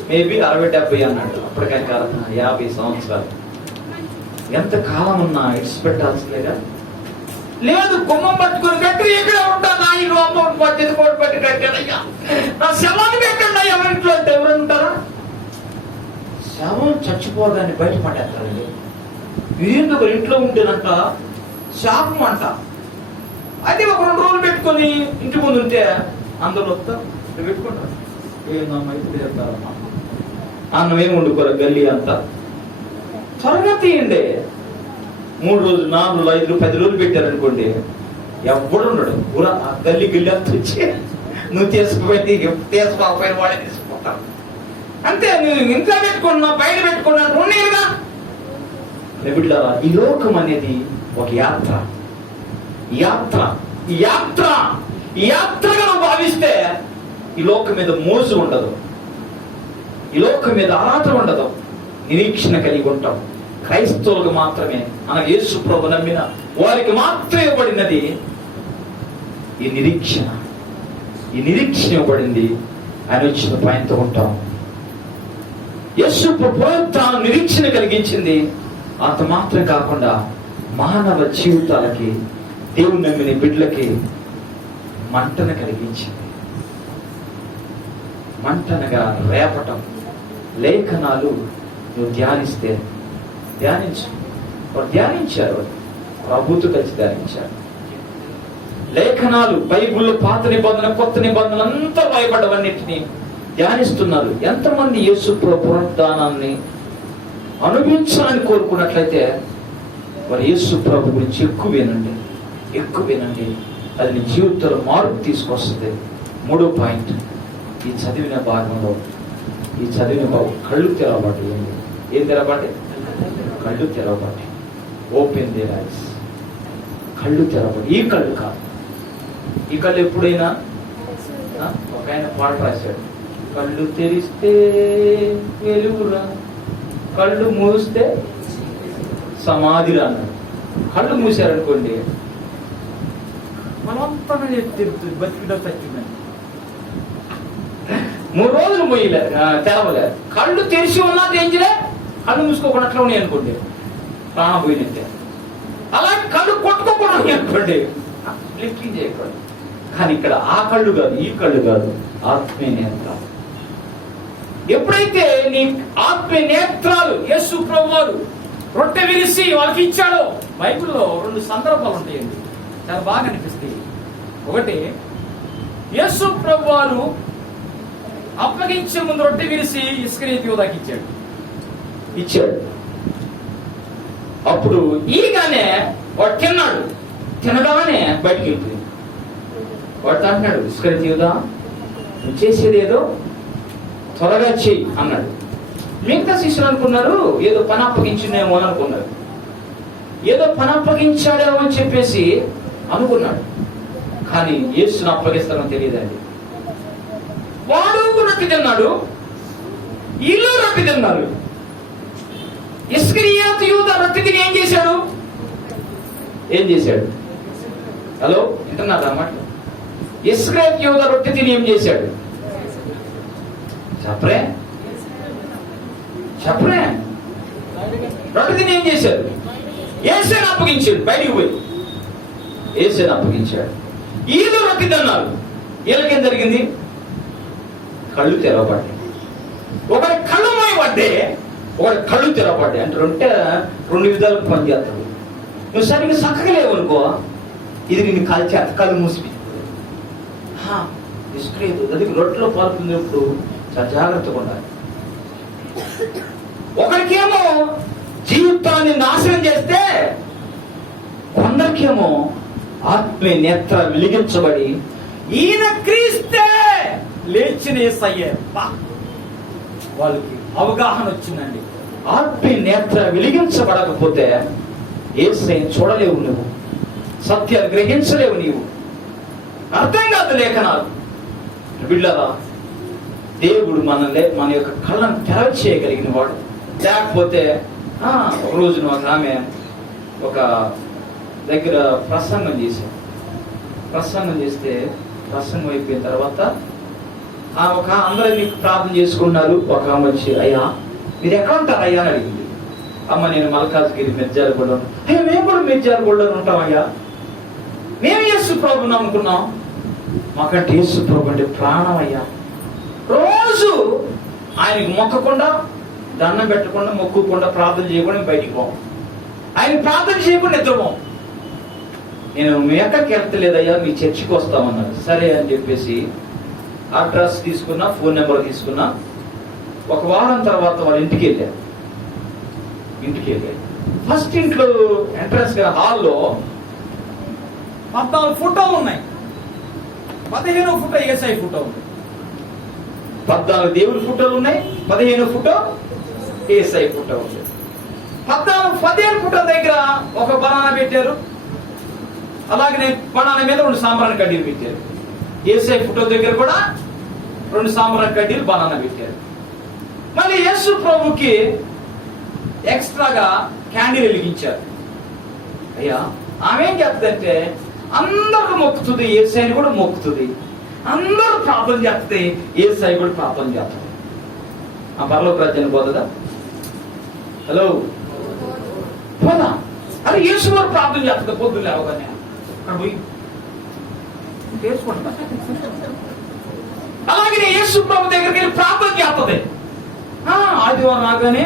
మేబీ 60-70 అన్నాడు. అప్పటికైనా కాదు 50 సంవత్సరాలు. ఎంత కాలం ఉన్నా ఇడిచి పెట్టాల్సిందేగా. లేదు, గుమ్మం పట్టుకుని కట్టి ఎక్కడ ఉంటాను, నా ఇల్లు అమౌంట్ 18 కోట్లు పెట్టి కట్టానయ్యా, నా శవాన్ని పెట్టండి ఎవరింట్లో అంటే ఎవరు ఉంటారా? శవం చచ్చిపోగానే బయట పడేస్తారండి. ఎందుకు ఇంట్లో ఉంటేనంట శాపం అంట. అయితే ఒక 2 రోజులు పెట్టుకొని ఇంటి ముందు ఉంటే అందరూ వస్తారు, పెట్టుకుంటారు. ఏమమ్మా ఇప్పుడు చెప్తారమ్మా, అన్నం ఏమి వండుకోరు గల్లీ అంతా. త్వరగా తీయండి. 3 రోజులు 4 రోజులు 5 రోజులు 10 రోజులు పెట్టారనుకోండి, ఎవడు ఉండడు. ఊరా గల్లీ అంత వచ్చి నువ్వు తీసుకుపోయి తీసుకోకపోయిన వాడే తీసుకుంటావు. అంతే. నువ్వు ఇంట్లో పెట్టుకున్నా బయట పెట్టుకున్నా ఉండేగా. బిడ్డలారా, ఈ లోకం అనేది ఒక యాత్ర. యాత్రగా నువ్వు భావిస్తే ఈ లోకం మీద మోజు ఉండదు, ఈ లోకం మీద ఆరాధన ఉండదు, నిరీక్షణ కలిగి ఉంటాం. క్రైస్తవులకు మాత్రమే, మన యేసు ప్రభు నమ్మిన వారికి మాత్రమే ఇవ్వబడినది ఈ నిరీక్షణ. ఈ నిరీక్షణ ఇవ్వబడింది. ఆయన వచ్చిన పైనతో ఉంటాం. యేసు ప్రభు తాను నిరీక్షణ కలిగించింది. అంత మాత్రం కాకుండా మానవ జీవితాలకి, దేవుని నమ్మిన బిడ్డలకి మంటను కలిగించింది. మంటనగా రేపటం. లేఖనాలు నువ్వు ధ్యానిస్తే ధ్యానించారు, ప్రభుతో కలిసి ధ్యానించారు. లేఖనాలు, బైబిల్లో పాత నిబంధన కొత్త నిబంధన అంతా భయపడ్డవన్నిటినీ ధ్యానిస్తున్నారు. ఎంతమంది యేసు పునరుద్ధానాన్ని అనుభవించాలని కోరుకున్నట్లయితే వారు యేసు ప్రభు గురించి ఎక్కువ వినండి. ఎక్కువ వినండి, అది నీ జీవితంలో మార్పు తీసుకొస్తుంది. 3వ పాయింట్, ఈ చదివిన భాగంలో కళ్ళు తెరవబడి. ఏం తెరవబడి? కళ్ళు తెరవబడి. Open there ice. కళ్ళు తెరవబడి. ఈ కళ్ళు కాదు. ఈ కళ్ళు ఎప్పుడైనా ఒక ఆయన పాట రాశాడు, కళ్ళు తెరిస్తే వెలుగురా, కళ్ళు మూస్తే సమాధిరా అన్నాడు. కళ్ళు మూసారనుకోండి బలవంతమైన తిరుగుతుంది, బతికిలో చచ్చిందని. 3 రోజులు మొయ్యలే, తెరవలే. కళ్ళు తెరిచి ఉన్నా డేంజరే, కళ్ళు మూసుకోకుండా అట్లా ఉన్నాయి అనుకోండి ప్రాణం పోయినట్టే. అలా కళ్ళు కొట్టుకోకుండా ఉన్నాయి అనుకోండి లిఫ్టింగ్ చేయకూడదు. కానీ ఇక్కడ ఆ కళ్ళు కాదు, ఈ కళ్ళు కాదు, ఆత్మీయ నేత్రాలు. ఎప్పుడైతే నీ ఆత్మీయ నేత్రాలు యేసు ప్రభువారు రొట్టె విరిసి వాళ్ళకి ఇచ్చాడో, బైబిల్లో 2 సందర్భాలు ఉంటాయండి, చాలా బాగా అనిపిస్తాయి. ఒకటి, యేసు ప్రభువారు అప్పగించే ముందు రొట్టె విరిసి ఇస్కరియోతు యూదాకి ఇచ్చాడు. అప్పుడు ఈగానే వాడు తిన్నాడు. తినగానే బయటికి వెళ్ళిపోయింది. వాడు అంటున్నాడు, ఇస్కరియోతు యూదా నువ్వు చేసేది ఏదో త్వరగా చెయ్యి అన్నాడు. మిగతా శిష్యులు అనుకున్నారు ఏదో పని అప్పగించిందేమో అని అనుకున్నారు. ఏదో పని అప్పగించాడేమో అని చెప్పేసి అనుకున్నాడు. కానీ యేసును అప్పగిస్తారని తెలియదండి. వాడు రొట్టె తిన్నాడు, వీళ్ళు రొట్టె తిన్నారు. ఇస్కరియోతు యూదా రొట్టె తిని ఏం చేశాడు? హలో, వింటున్నారా అన్నమాట? ఇస్కరియోతు యూదా రొట్టె తిని ఏం చేశాడు? చెప్పరే రొట్టె తిని ఏం చేశాడు? యేసుని అప్పగించాడు. బయటికి పోయి యేసుని అప్పగించాడు. వీళ్ళు రొట్టె తిన్నారు. వీళ్ళకేం జరిగింది? కళ్ళు తెరవబడ్డాయి. ఒకరి కళ్ళు మోయబడ్డే, ఒకరి కళ్ళు తెరవబడ్డాయి. అంటే 2 విధాలకు పనిచేస్తాడు. నువ్వు సరిగ్గా చక్కగా లేవనుకో, ఇది నిన్ను కాల్చేత కళ్ళు మూసిపోయి ఇష్టలేదు. అది రొట్టెలో పాల్పొందినప్పుడు చాలా జాగ్రత్తగా ఉండాలి. ఒకరికేమో జీవితాన్ని నాశనం చేస్తే, కొందరికేమో ఆత్మీయ నేత్ర వెలిగించబడి ఈయన క్రీస్తే లేచిన యేసయ్యే, వాళ్ళకి అవగాహన వచ్చిందండి. ఆత్మీయ నేత్ర వెలిగించబడకపోతే యేసయ్యని చూడలేవు, నువ్వు సత్యాన్ని గ్రహించలేవు, నీవు అర్థం కాదు లేఖనాలు. బిడ్డరా, దేవుడు మన యొక్క కళ్ళను తెరవ చేయగలిగిన వాడు. లేకపోతే ఒక రోజున ఒక ఆమె ఒక దగ్గర ప్రసంగం చేస్తే ప్రసంగం అయిపోయిన తర్వాత ఒక అందరూ మీకు ప్రార్థన చేసుకున్నారు. ఒక ఆమె వచ్చి, అయ్యా మీరు ఎక్కడ ఉంటారు అయ్యా అని అడిగింది. అమ్మ, నేను మల్కాజ్గిరి మిర్జాలగూడలో. అయ్యా, మేము కూడా మిర్జాలగూడలో ఉంటాం అయ్యా. మేము యేసు ప్రభుని నమ్ముకున్నాం. మాకంటే యేసు ప్రభు అంటే ప్రాణం అయ్యా. రోజు ఆయనకు మొక్కకుండా, దండం పెట్టకుండా, మొక్కుకుండా, ప్రార్థన చేయకుండా బయటికి పోం. ఆయన ప్రార్థన చేయకుండా నిద్రపోం. నేను మీ ఎక్కడికి వెళ్తలేదయ్యా, మీ చర్చికి వస్తామన్నారు. సరే అని చెప్పేసి అడ్రస్ తీసుకున్నా, ఫోన్ నెంబర్ తీసుకున్నా. ఒక వారం తర్వాత వాళ్ళ ఇంటికి వెళ్ళారు. ఫస్ట్ ఇంట్లో ఎంట్రన్స్ హాల్లో 14 ఫోటోలు ఉన్నాయి. 15వ ఫోటో యేసయ్య ఫోటో ఉంది. 14 దేవుడి ఫోటోలు ఉన్నాయి, 15వ ఫోటో యేసయ్య ఫోటో ఉంది. 15 ఫోటో దగ్గర ఒక బనానా పెట్టారు. అలాగనే బనానా మీద 2 సాంబ్రాణి కడ్డీలు పెట్టారు. యేసయ్య ఫోటో దగ్గర కూడా 2 సాంబ్రాణి కడ్డీలు బనానా పెట్టారు. మళ్ళీ యేసు ప్రభుకి ఎక్స్ట్రాగా క్యాండిల్ వెలిగించారు. అయ్యా, ఆమె ఏం చెప్తుందంటే, అందరూ మొక్కుతుంది, యేసయ్యని కూడా మొక్కుతుంది. అందరూ ప్రార్థన చేస్తే యేసయ్య కూడా ప్రార్థన చేస్తుంది. ఆ పరలోక రాజ్యాన్ని పోతుందా? హలో, పోదా? అరే, యేసు వారు ప్రార్థన చేస్తుంది పొద్దున్న లేవగానే. అక్కడ పోయి చేసుకుంటున్నా. అలాగే యేసు ప్రభు దగ్గరికి వెళ్ళి ప్రార్థన చేస్తుంది. ఆదివారం రాగానే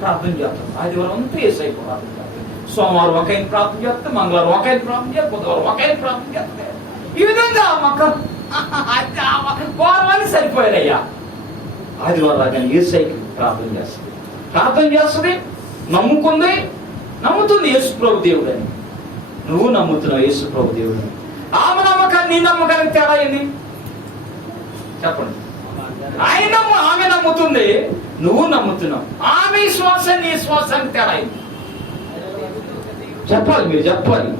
ప్రార్థన చేస్తాం. ఆదివారం అంతా యేసయ్య ప్రార్థన చేస్తాం. సోమవారం ఒక ఆయన ప్రార్థన చేస్తే, మంగళవారం ఒక ఆయన ప్రార్థన చేస్తే, బుధవారం ఒక ఆయన ప్రార్థన చేస్తే, ఈ విధంగా వారం సరిపోయారయ్యా. ఆదివారం రాగానే యేసయ్యకి ప్రార్థన చేస్తుంది. నమ్ముతుంది యేసు ప్రభు దేవుడు అని. నువ్వు నమ్ముతున్నావు యేసు ప్రభు దేవుడు. ఆమె నమ్మకాన్ని నీ నమ్మకానికి తేడా ఏంది చెప్పండి. ఆమె నమ్ముతుంది, నువ్వు నమ్ముతున్నావు. ఆమె శ్వాస నీ శ్వాసానికి తేడా ఏంది చెప్పాలి, మీరు చెప్పాలి.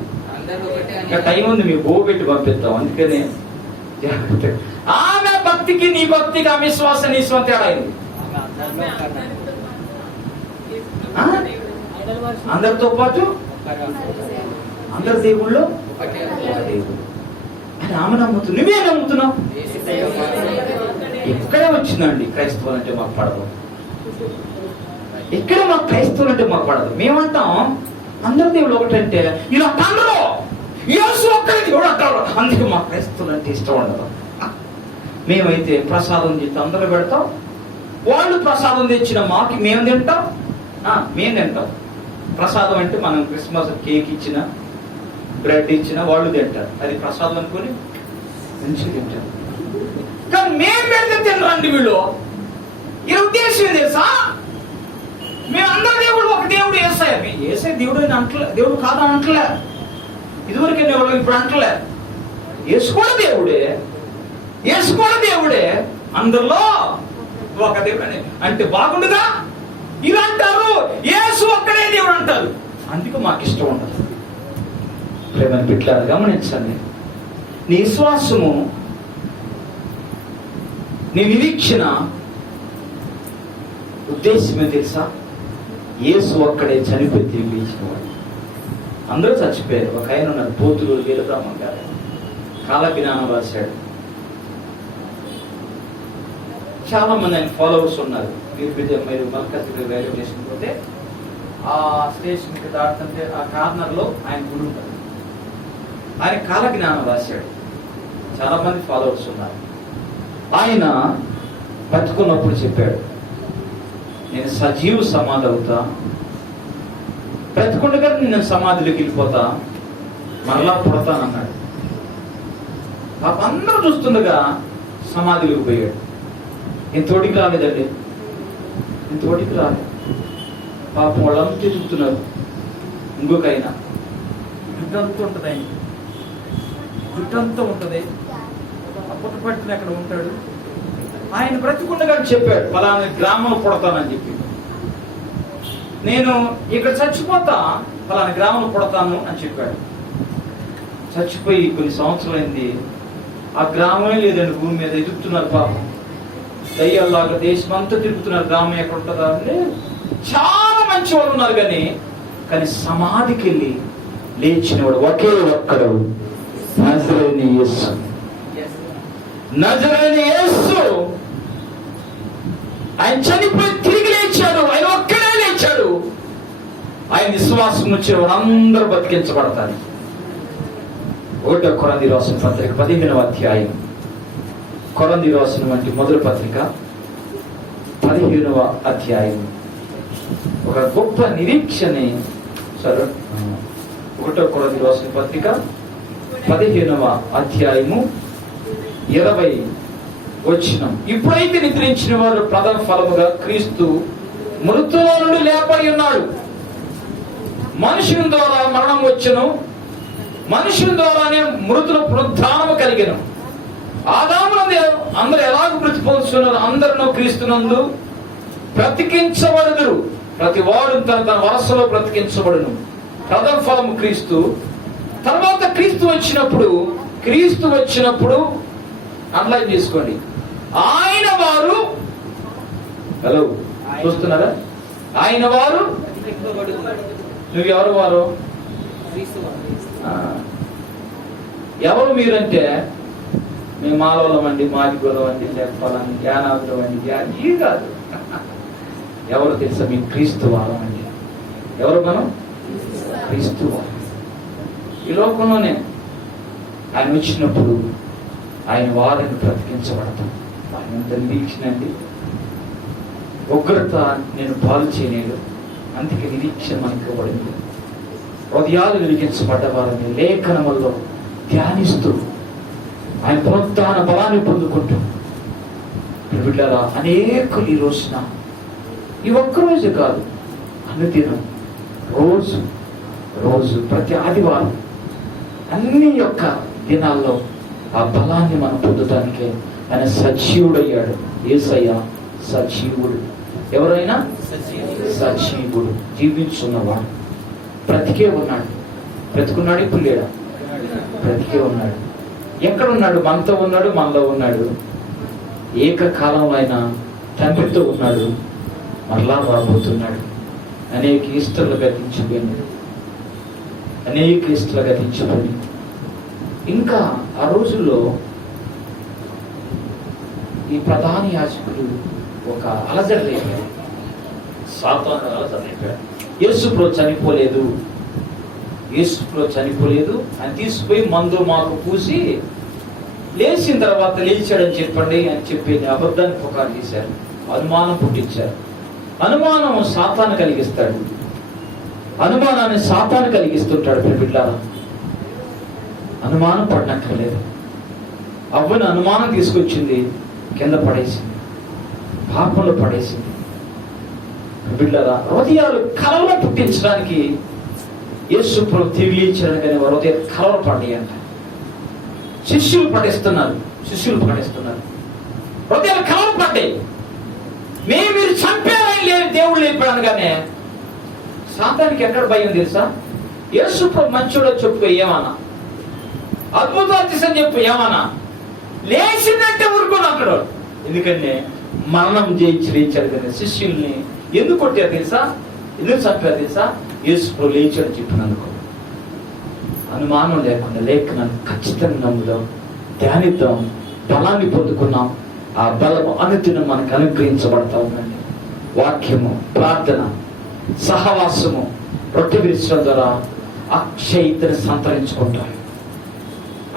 ఇంకా టైం ఉంది, మీకు బో పెట్టి పంపిస్తాం. అందుకనే ఆమె భక్తికి నీ భక్తికి ఆమె శ్వాస నీ శ్వాస తేడా అయింది. అందరితో పాటు అందరి దేవుళ్ళు దేవుడు అని ఆమె నమ్ముతుంది, నువ్వే నమ్ముతున్నావు. ఇక్కడే వచ్చిందండి క్రైస్తవులు అంటే మాకు పడదు. ఇక్కడ మాకు క్రైస్తవులు అంటే మాకు పడదు. మేమంటాం అందరి దేవుడు ఒకటంటే ఇలా తండ్రిలో యేసు ఒక్కడే దేవుడు అంటారు, అందుకే మా క్రైస్తవులు అంటే ఇష్టం ఉండదు. మేమైతే ప్రసాదం చేసి అందరూ పెడతాం, వాళ్ళు ప్రసాదం తెచ్చిన మాకు మేము తింటాం. మేము తింటాం ప్రసాదం అంటే మనం క్రిస్మస్ కేక్ ఇచ్చిన బ్రెడ్ ఇచ్చిన వాళ్ళు తింటారు, అది ప్రసాదం అనుకుని మంచిగా తింటారు. కానీ మేము పెడితే తినరండి వీళ్ళు. ఈ ఉద్దేశం తెలుసా, మేము అందరి దేవుడు ఒక దేవుడు ఏసాయ. ఏసే దేవుడు అని అంటలే, దేవుడు కాదని అంటలే. ఇదివరకు ఇప్పుడు అంటలే. యేసు కూడా దేవుడే, యేసు కూడా దేవుడే, అందరిలో ఒక దేవుడు అంటే బాగుండగా ఇవి అంటారు. యేసు ఒక్కడే దేవుడు అంటారు, అందుకు మాకు ఇష్టం ఉండదు. ప్రేమని బిడ్డలారా గమనించండి. నీ విశ్వాసము, నీ నిరీక్షణ ఉద్దేశమే తెలుసా, యేసు ఒక్కడే చనిపోయి తిరిగి లేచినవాడు. అందరూ చచ్చిపోయారు. ఒక ఆయన ఉన్నారు, పోతులు వీరబ్రహ్మం గారు, కాలజ్ఞానం రాశాడు. చాలా మంది ఆయన ఫాలోవర్స్ ఉన్నారు. మీరు మల్కాజ్గిరి రైల్వే స్టేషన్ పోతే ఆ స్టేషన్ కి దాటుతుంటే ఆ కార్నర్ లో ఆయన గుడి ఉంటారు. ఆయన కాలజ్ఞానం రాశాడు. చాలా మంది ఫాలోవర్స్ ఉన్నారు. ఆయన బతుకున్నప్పుడు చెప్పాడు, నేను సజీవ సమాధి అవుతా, బ్రతుకుండగా నేను సమాధిలోకి వెళ్ళిపోతా, మరలా పుడతానన్నాడు. పాప అందరూ చూస్తుండగా సమాధిలోకి పోయాడు. ఇంతోటికి రాలేదండి, ఇంతోటికి రాలేదు. పాపం వాళ్ళంతా తిరుగుతున్నారు. ఇంకొక ఆయన జుట్టంతా ఉంటుంది, ఆయన జుట్టంతా ఉంటుంది, అప్పటి పట్టిన అక్కడ ఉంటాడు. ఆయన బ్రతికుండగా చెప్పాడు, పలానా గ్రామంలో పుడతానని చెప్పి. నేను ఇక్కడ చచ్చిపోతా, పలానా గ్రామంలో పుడతాను అని చెప్పాడు. చచ్చిపోయి కొన్ని సంవత్సరాలైంది. ఆ గ్రామమే లేదండి, భూమి మీద ఎదుగుతున్నారు పాపం. దయ్యాల్లాగా దేశం అంతా తిరుగుతున్నారు. గ్రామం ఎక్కడ ఉంటుందా లేదు. చాలా మంచి వాళ్ళు ఉన్నారు, కానీ సమాధికి వెళ్ళి లేచినవాడు ఒకే ఒక్కడు, నజరేయుని యేసు. నజరేయుని యేసు ఆయన చనిపోయి తిరిగి లేచాడు. ఆయన ఒక్కడే లేచాడు. ఆయన విశ్వాసం వచ్చిన వాడు అందరూ బతికించబడతారు. 1 కొరింథీ రాసిన పత్రిక 15వ అధ్యాయం, కొరింథీ రాసిన వంటి మొదటి పత్రిక 15వ అధ్యాయం ఒక గొప్ప నిరీక్షని. 1 కొరింథీ రాసిన పత్రిక 15వ అధ్యాయము 20 వచనం. ఇప్పుడైతే నిద్రించిన వారు ప్రథమ ఫలముగా క్రీస్తు మృతుల నుండి లేపడి ఉన్నాడు. మనుషుని ద్వారా మరణం వచ్చును, మనుషుని ద్వారానే మృతుల పునరుద్ధానము కలిగెను. ఆదామునందు అందరూ ఎలాగ మృతి పొందుతున్నారు, అందరూ క్రీస్తునందు బ్రతికించబడుదురు. ప్రతి వాడు తన వరసలో బ్రతికించబడును. ప్రథమ ఫలము క్రీస్తు. తర్వాత క్రీస్తు వచ్చినప్పుడు అండర్లైన్ చేసుకోండి, ఆయన వారు, హలో చూస్తున్నారా, ఆయన వారు, నువ్వు ఎవరు వారు, ఎవరు మీరంటే మేము మాలవలం అండి, మాదిగోళం అండి, లేకపోతే జ్ఞానాదులం అండి, ఇది కాదు. ఎవరు తెలుసా, మీ క్రీస్తు వారం అండి. ఎవరు మనం? క్రీస్తు వారం. ఈ లోకంలోనే ఆయన వచ్చినప్పుడు ఆయన వారిని బ్రతికించబడతాం. ఆయన నిరీక్షణండి. ఉగ్రత నేను పాలు చేయలేదు, అందుకే నిరీక్షణ మనకి ఇవ్వబడింది. హృదయాలు వెలిగించబడ్డ వారిని లేఖనముల్లో ధ్యానిస్తూ ఆయన పునరుద్ధాన బలాన్ని పొందుకుంటూ బిడ్డలారా, అనేకులు ఈ రోజున, ఈ ఒక్కరోజు కాదు, అనుదినం రోజు ప్రతి ఆదివారం అన్ని యొక్క దినాల్లో ఆ బలాన్ని మనం పొందటానికే ఆయన సజీవుడయ్యాడు. యేసయ్య సజీవుడు. ఎవరైనా సజీవుడు, జీవించున్నవాడు, బ్రతికే ఉన్నాడు. బ్రతికున్నాడు, ఇప్పుడు లేడా? బ్రతికే ఉన్నాడు. ఎక్కడున్నాడు? మనతో ఉన్నాడు, మనలో ఉన్నాడు. ఏకకాలంలో ఆయన తండ్రితో ఉన్నాడు, మరలా రాబోతున్నాడు. అనేక ఈస్టర్లు గతించిపోయింది, అనేక ఈస్టర్లు గతించిపోయింది. ఇంకా ఆ రోజుల్లో ఈ ప్రధాన యాజకులు ఒక అలజడి లేపారు, సాతాను అలజడి లేపారు. యేసుప్రభు చనిపోలేదు, యేసుప్రభు చనిపోలేదు అని తీసుకుపోయి మందు మాకు పూసి లేచిన తర్వాత లేచాడని చెప్పండి అని చెప్పి అబద్ధాన్ని పుకారు చేశారు. అనుమానం పుట్టించారు. అనుమానం సాతాను కలిగిస్తాడు. అనుమానాన్ని సాతాను కలిగిస్తుంటాడు. బిడ్డలారా, అనుమానం పడనక్కర్లేదు. అవ్వని అనుమానం తీసుకొచ్చింది, కింద పడేసింది, పాపంలో పడేసింది. బిడ్డలారా, హృదయాలు కలవర పుట్టించడానికి యేసు ప్రభు తిరిగిలించడానికి కానీ హృదయ కలవర పడ్డాయి అంట. శిష్యులు పడేస్తున్నారు, హృదయాలు కలవర పడ్డాయి. మీరు చంపారని లేదు, దేవుడు లేపాడు అనగానే సాతానికి ఎక్కడ భయం తెలుసా? యేసు ప్రభు మంచోడో చెప్పు ఏమన్నా, అద్భుతాలు చేసని చెప్పు ఏమన్నా, లేచిందంటే ఊరుకోను అక్కడ. ఎందుకంటే మరణం జయించి లేచాడు కదా. శిష్యుల్ని ఎందుకు కొట్టారు తెలుసా? ఎందుకు చంపారు తెలుసా? యేసు ప్రభు లేచాడు చెప్పినందుకు. అనుమానం లేకుండా లేఖనాన్ని ఖచ్చితంగా నమ్ముదాం, ధ్యానిద్దాం, బలాన్ని పొందుకున్నాం. ఆ బలం అనుదినం మనకు అనుగ్రహించబడతా ఉందండి. వాక్యము, ప్రార్థన, సహవాసము, రొట్టె విరుచడం ద్వారా అక్షయతను సంతరించుకుంటారు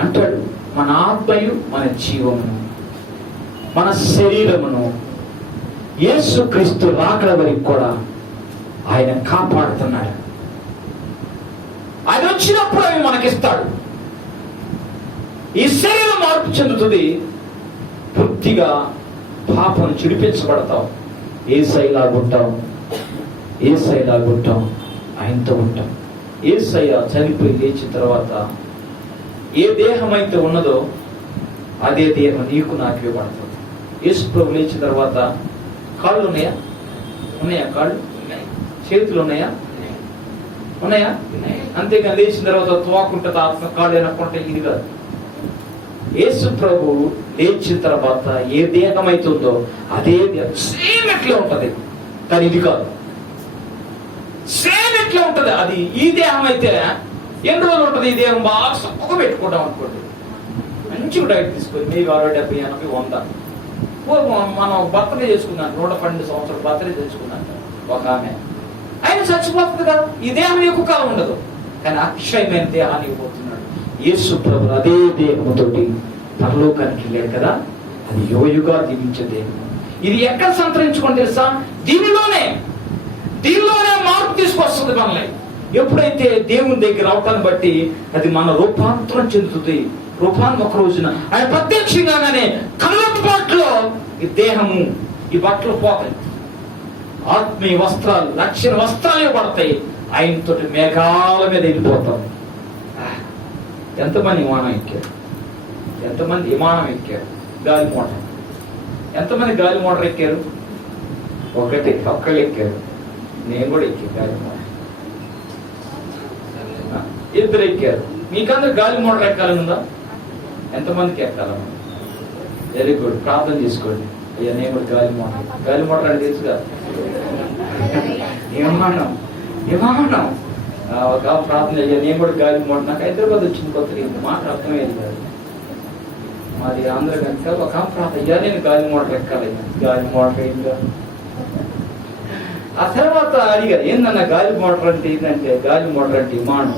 అంటాడు. మన ఆత్మయు, మన జీవమును, మన శరీరమును యేసుక్రీస్తు రాకడ వరకు కూడా ఆయన కాపాడుతున్నాడు. ఆయన వచ్చినప్పుడు అవి మనకిస్తాడు. ఈ శరీరం మార్పు చెందుతుంది. పూర్తిగా పాపను చిడిపించబడతాం. యేసయ్యలాగుంటాం, ఆయనతో ఉంటాం. యేసయ్య చనిపోయి లేచిన తర్వాత ఏ దేహం అయితే ఉన్నదో అదే దేహం నీకు నాకు ఇవ్వబడుతుంది. యేసు ప్రభు లేచిన తర్వాత కాళ్ళు ఉన్నాయా? కాళ్ళు చేతులు ఉన్నాయా? అంతేకాని లేచిన తర్వాత తోకుంటుంది ఆత్మ, కాళ్ళు ఏనకుంటే ఇది కాదు. యేసు ప్రభు లేచిన తర్వాత ఏ దేహం అయితే ఉందో అదే దేహం సేమ్ ఎట్లా ఉంటది, కానీ ఇది కాదు. సేమ్ ఎట్లా ఉంటది అది. ఈ దేహం అయితే ఎన్ని రోజులు ఉంటుంది? ఈ దేహం బాగా సొక్క పెట్టుకుంటాం అనుకోండి, మంచిగా డైట్ తీసుకొని 60, 70, 80, 100. మనం బర్త్డే చేసుకున్నాను, 112 సంవత్సరాలు బర్త్డే చేసుకున్నాను ఒక ఆమె. ఆయన చచ్చిపోతుంది కదా. ఈ దేహం ఎక్కువ కాలం ఉండదు, కానీ అక్షయమైన దేహాన్ని ఇవ్వబోతున్నాడు. యేసు ప్రభు అదే దేహంతోటి పరలోకానికి వెళ్ళాడు కదా. అది యువయుగా దీవించే దేహం. ఇది ఎక్కడ సంతరించుకోండి తెలుసా? దీనిలోనే మార్పు తీసుకొస్తుంది మనల్ని. ఎప్పుడైతే దేవుని దగ్గర అవటాన్ని బట్టి అది మన రూపాంతరం చెందుతుంది. రూపాన్ని ఒక రోజున ఆయన ప్రత్యక్షంగానే కళ్ళపాట్లో ఈ దేహము, ఈ బట్టలు పోతాయి. ఆత్మీయ వస్త్రాలు, లక్షణ వస్త్రాలు పడతాయి. ఆయనతో మేఘాల మీద వెళ్ళిపోతాం. ఎంతమంది విమానం ఎక్కారు? గాలి మోటార్. ఎంతమంది గాలి మోటార్ ఎక్కారు? ఒక్కళ్ళు ఎక్కారు. నేను కూడా ఎక్కాను గాలి మోటార్. 2 ఎక్కారు. మీకందరూ గాలి మోటార్ ఎక్కాలని ఉందా? ఎంతమందికి ఎక్కాలన్నా? Very good. ప్రార్థన చేసుకోండి. అయ్యా నేను కూడా గాలి మోటార్ అని తెలుసుగా. విమానం ఒక ప్రార్థన. అయ్యా నేను కూడా గాలి మోటార్. నాకు హైదరాబాద్ వచ్చింది కొత్తగా, మాట అర్థమయ్యేది కాదు. మాది ఆంధ్ర కనుక ఒక ప్రార్థన. అయ్యా నేను గాలి మోటార్ ఎక్కాలయ్యా. గాలి మోటార్ అయిందా? ఆ తర్వాత అడిగారు, ఏందన్నా గాలి మోటార్ అంటే ఏంటంటే, గాలి మోటార్ అంటే విమానం.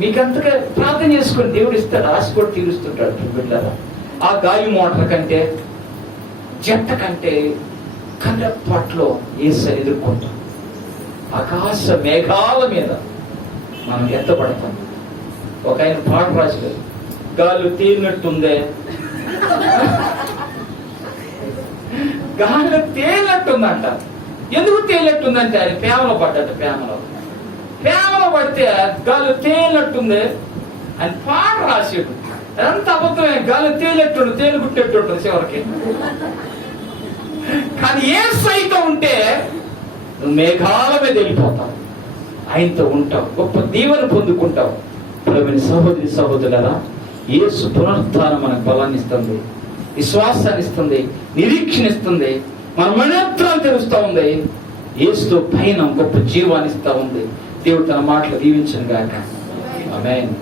మీకంతగా ప్రార్థన చేసుకొని దేవుడు ఇస్తాడు, ఆశ కూడా తీరుస్తుంటాడు. బిడ్డలారా, ఆ గాలి మోటార్ కంటే, జంట కంటే కన్నపాట్లో యేసుని ఎదుర్కొంటాం. ఆకాశ మేఘాల మీద మనం ఎత్తపడతాం. ఒక ఆయన పాట రాశారు, గాలి తేలినట్టుందే, గాలి తేలినట్టుందంట. ఎందుకు తేలినట్టుందంటే ఆయన ప్రేమలో పడ్డట. ప్రేమలో ప్రేమలో పడితే గాలి తేలినట్టుంది అని పాట రాసాడు. అదంతా అబద్ధమే. గాలి తేలినట్టు తేలి గుట్టేట్టు ఉంటుంది చివరికి. కానీ ఏ సైతం ఉంటే నువ్వు మేఘాల మీద వెళ్ళిపోతావు, ఆయనతో ఉంటావు, గొప్ప దీవెన పొందుకుంటావు. ప్రియమైన సహోదరి సహోదరులారా, యేసు పునరుత్థానం మనకు బలాన్ని ఇస్తుంది, విశ్వాసాన్ని ఇస్తుంది, నిరీక్షణ ఇస్తుంది, మన మనోత్రాలు తెలుస్తూ ఉంది. యేసుతో పైన గొప్ప జీవాన్ని ఇస్తా ఉంది. దేవుడు తన మాటలు దీవించను గాక. ఆమేన్.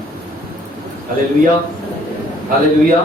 హల్లెలూయా, హల్లెలూయా.